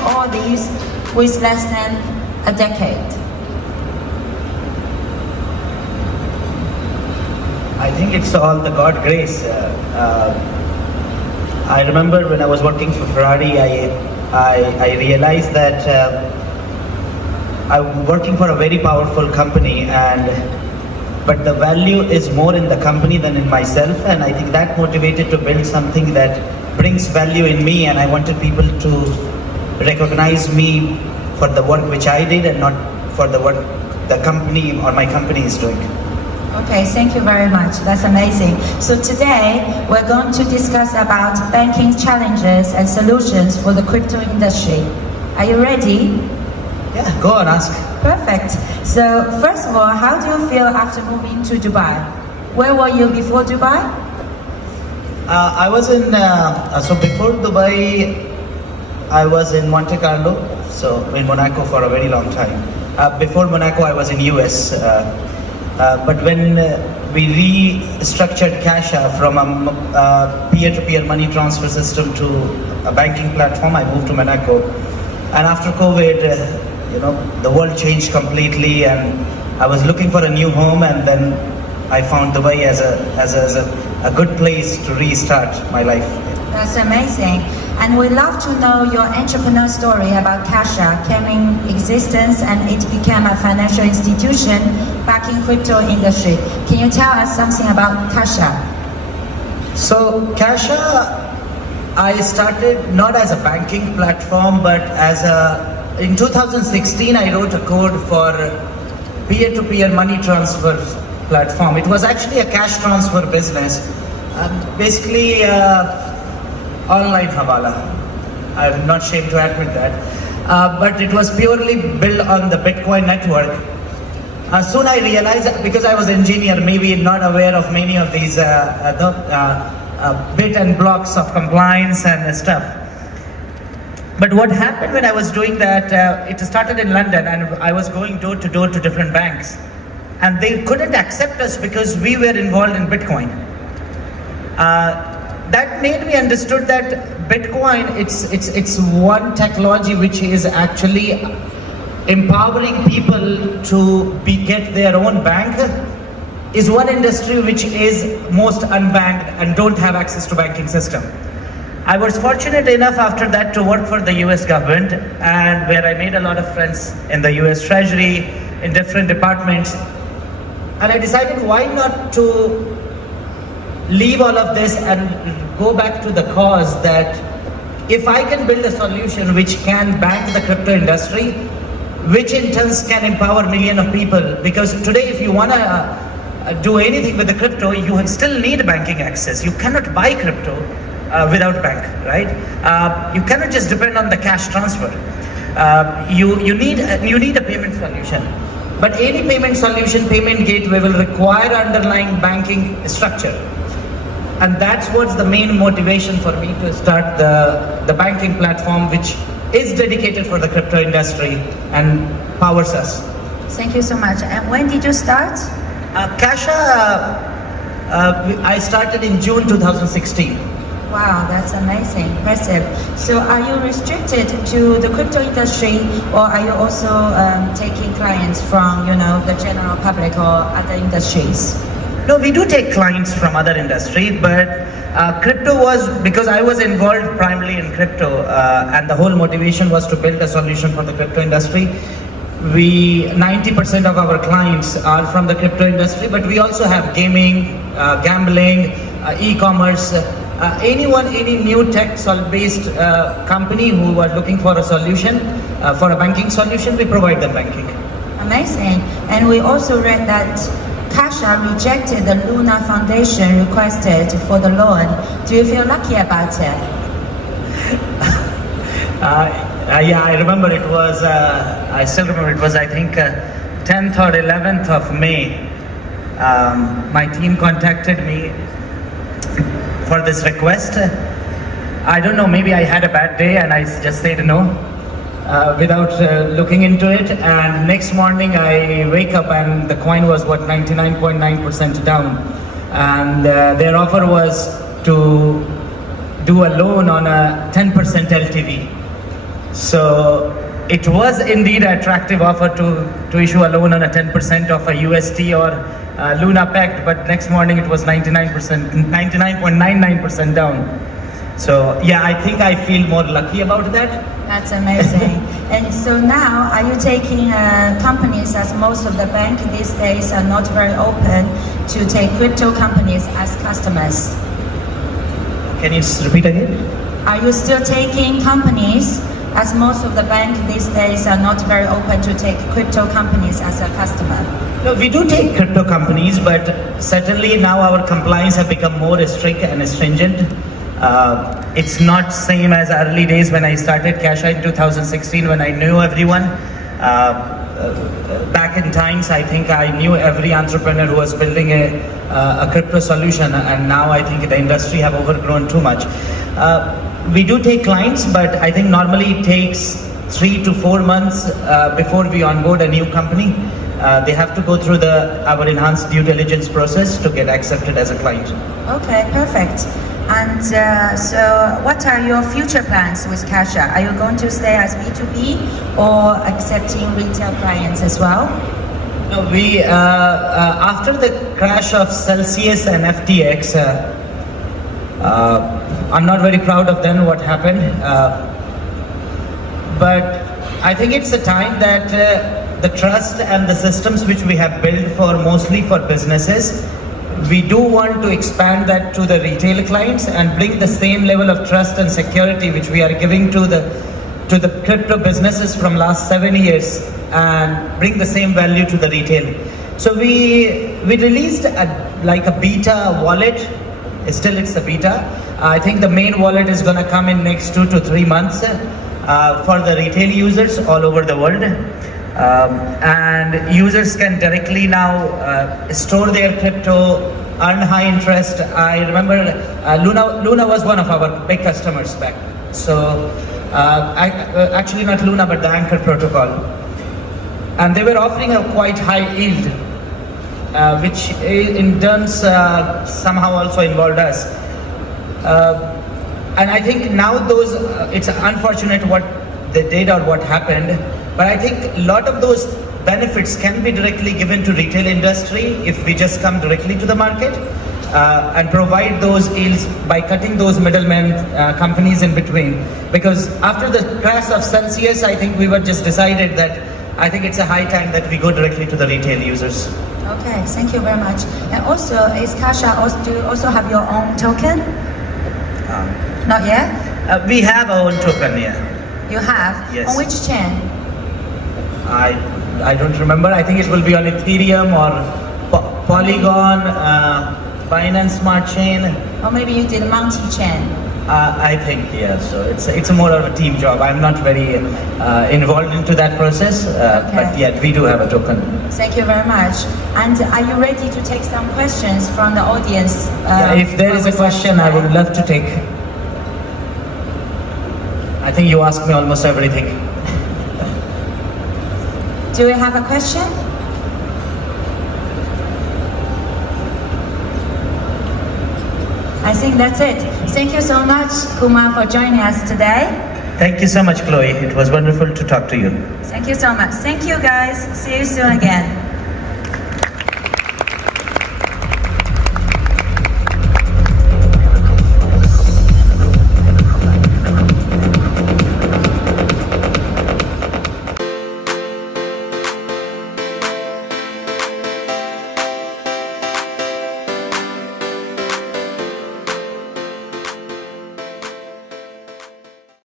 all these with less than a decade? I think it's all the God grace. I remember when I was working for Ferrari, I realized that I'm working for a very powerful company, but the value is more in the company than in myself, and I think that motivated to build something that brings value in me, and I wanted people to recognize me for the work which I did and not for the work the company or my company is doing. Okay, thank you very much. That's amazing. So today we're going to discuss about banking challenges and solutions for the crypto industry. Are you ready? Yeah, go on, ask. Perfect. So first of all, how do you feel after moving to Dubai? Where were you before Dubai? I was in, so before Dubai, I was in Monte Carlo, so in Monaco for a very long time. Before Monaco, I was in US. But when we restructured Kasha from a peer-to-peer money transfer system to a banking platform, I moved to Monaco. And after COVID, the world changed completely, and I was looking for a new home, and then I found Dubai as a good place to restart my life. That's amazing. And we'd love to know your entrepreneur story about Kasha came in existence and it became a financial institution back in crypto industry. Can you tell us something about Kasha? So Kasha, I started not as a banking platform, but in 2016, I wrote a code for peer-to-peer money transfer platform. It was actually a cash transfer business, basically online Hawala. I'm not ashamed to admit that. But it was purely built on the Bitcoin network. Soon I realized, because I was an engineer, maybe not aware of many of these bit and blocks of compliance and stuff. But what happened when I was doing that, it started in London and I was going door to door to different banks. And they couldn't accept us because we were involved in Bitcoin. That made me understood that Bitcoin, it's one technology which is actually empowering people to get their own bank, is one industry which is most unbanked and don't have access to banking system. I was fortunate enough after that to work for the US government, and where I made a lot of friends in the US Treasury, in different departments. And I decided why not to leave all of this and go back to the cause that if I can build a solution which can bank the crypto industry, which in turn can empower millions of people, because today if you want to do anything with the crypto, you still need banking access. You cannot buy crypto without bank, right? You cannot just depend on the cash transfer. You need a payment solution. But any payment solution, payment gateway will require underlying banking structure. And that's what's the main motivation for me to start the banking platform, which is dedicated for the crypto industry and powers us. Thank you so much. And when did you start? Kasha, I started in June 2016. Wow, that's amazing, impressive. So are you restricted to the crypto industry, or are you also taking clients from, the general public or other industries? No, we do take clients from other industry, but crypto was, because I was involved primarily in crypto, and the whole motivation was to build a solution for the crypto industry. 90% of our clients are from the crypto industry, but we also have gaming, gambling, e-commerce, any new tech-based company who are looking for a solution, for a banking solution, we provide them banking. Amazing. And we also read that Kasha rejected the Luna Foundation requested for the loan. Do you feel lucky about it? Yeah, I remember it was, I still remember it was, I think, 10th or 11th of May. My team contacted me for this request. I don't know, maybe I had a bad day and I just said no without looking into it. And next morning I wake up and the coin was 99.9% down. And their offer was to do a loan on a 10% LTV. So it was indeed an attractive offer to issue a loan on a 10% of a UST or Luna pegged, but next morning it was 99.99% down. So yeah, I think I feel more lucky about that. That's amazing. And so now, are you taking companies, as most of the bank these days are not very open to take crypto companies as customers? Can you just repeat again? Are you still taking companies, as most of the bank these days are not very open to take crypto companies as a customer? No, we do take crypto companies, but certainly now our compliance have become more strict and stringent. It's not same as early days when I started Kasha in 2016, when I knew everyone. Back in times, I think I knew every entrepreneur who was building a crypto solution, and now I think the industry have overgrown too much. We do take clients, but I think normally it takes 3 to 4 months before we onboard a new company. They have to go through our enhanced due diligence process to get accepted as a client. Okay, perfect. And so what are your future plans with Kasha? Are you going to stay as B2B or accepting retail clients as well? No, we after the crash of Celsius and FTX, I'm not very proud of then what happened, but I think it's a time that the trust and the systems which we have built for mostly for businesses, we do want to expand that to the retail clients and bring the same level of trust and security which we are giving to the crypto businesses from last 7 years, and bring the same value to the retail. So we released a beta wallet. Still it's a beta. I think the main wallet is going to come in next 2 to 3 months for the retail users all over the world. And users can directly now store their crypto, earn high interest. I remember Luna was one of our big customers back. So actually not Luna, but the Anchor protocol. And they were offering a quite high yield, which in turns somehow also involved us. And I think now it's unfortunate what they did or what happened, but I think a lot of those benefits can be directly given to retail industry if we just come directly to the market and provide those yields by cutting those middlemen companies in between. Because after the crash of Celsius, I think we were just decided that I think it's a high time that we go directly to the retail users. Okay, thank you very much. And also, is Kasha do you also have your own token? Not yet? We have our own token, yeah. You have? Yes. On which chain? I don't remember. I think it will be on Ethereum or Polygon, Binance Smart Chain. Or maybe you did multi-chain? I think, yeah. So it's more of a team job. I'm not very involved into that process, but yeah, we do have a token. Thank you very much. And are you ready to take some questions from the audience? Yeah, if there is a question, I would love to take. I think you asked me almost everything. Do we have a question? I think that's it. Thank you so much, Kumar, for joining us today. Thank you so much, Chloe. It was wonderful to talk to you. Thank you so much. Thank you, guys. See you soon again.